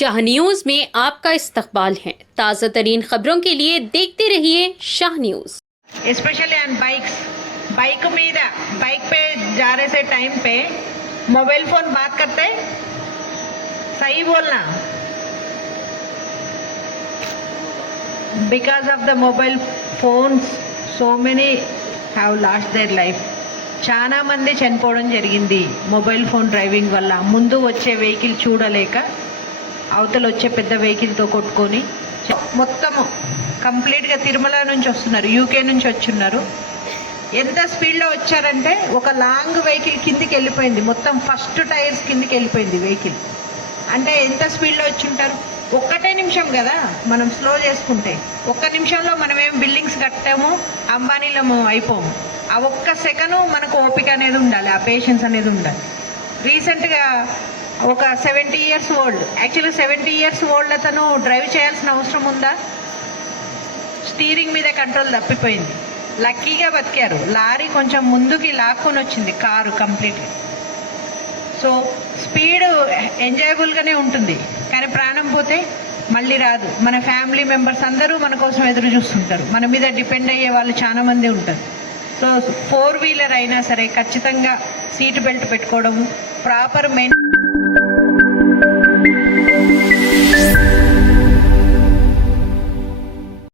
Shah news में आपका इस्तकबाल है। ताज़ा तरीन खबरों के लिए देखते रहिए Shah news. Specially on bikes, bike पे जा रहे से टाइम पे मोबाइल फोन बात करते, सही बोलना, because of the mobile phones so many have lost their life. చాలా మంది చనిపోవడం జరిగింది మొబైల్ ఫోన్ డ్రైవింగ్ వల్ల. ముందు వచ్చే వెహికల్ చూడలేక అవతల వచ్చే పెద్ద వెహికల్తో కొట్టుకొని మొత్తము కంప్లీట్గా తిరుమల నుంచి వస్తున్నారు, యూకే నుంచి వచ్చున్నారు. ఎంత స్పీడ్లో వచ్చారంటే ఒక లాంగ్ వెహికల్ కిందికి వెళ్ళిపోయింది, మొత్తం ఫస్ట్ టైర్స్ కిందికి వెళ్ళిపోయింది వెహికల్. అంటే ఎంత స్పీడ్లో వచ్చి ఉంటారు? ఒక్కటే నిమిషం కదా మనం స్లో చేసుకుంటే, ఒక్క నిమిషంలో మనం ఏం బిల్డింగ్స్ కట్టాము, అంబానీలము అయిపోము. ఆ ఒక్క సెకండ్ మనకు ఓపిక అనేది ఉండాలి, ఆ పేషెన్స్ అనేది ఉండాలి. రీసెంట్గా ఒక 70 years old, actually 70 years old అతను డ్రైవ్ చేయాల్సిన అవసరం ఉందా? స్టీరింగ్ మీద కంట్రోల్ తప్పిపోయింది, లక్కీగా బతికారు. లారీ కొంచెం ముందుకి లాక్కొని వచ్చింది కారు కంప్లీట్గా. సో స్పీడ్ ఎంజాయబుల్గానే ఉంటుంది, కానీ ప్రాణం పోతే మళ్ళీ రాదు. మన ఫ్యామిలీ మెంబర్స్ అందరూ మన కోసం ఎదురు చూస్తుంటారు, మన మీద డిపెండ్ అయ్యే వాళ్ళు చాలా మంది ఉంటారు. సో 4 వీలర్ అయినా సరే ఖచ్చితంగా సీట్ బెల్ట్ పెట్టుకోవడము, ప్రాపర్ మెయిన్